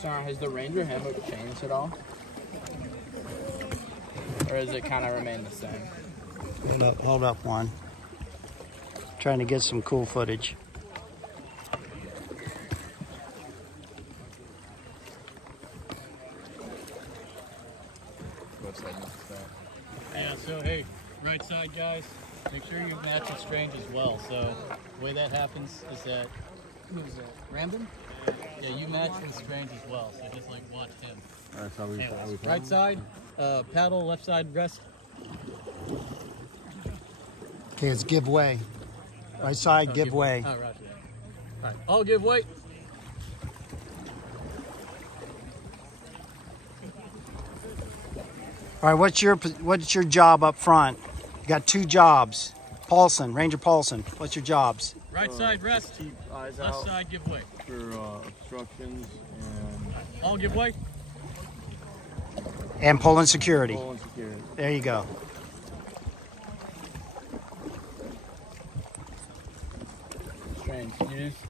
So has the Ranger handbook changed at all? Or has it kind of remained the same? Hold up one. Trying to get some cool footage. Yeah, so hey, right side guys, make sure you match with Strange as well. So the way that happens is that, who's that, Rambo? Yeah, you match with Strange as well, so just like watch him. Alright, so Anyways, right side, paddle, left side, rest. Okay, it's give way. Right side, give way. Oh, right. All right, all give way. All right, what's your job up front? You got 2 jobs. Paulson, Ranger Paulson, what's your jobs? Right side, rest. keep eyes Left out side, give way. for obstructions and All give way. And pulling security. pulling security. There you go. Strange. You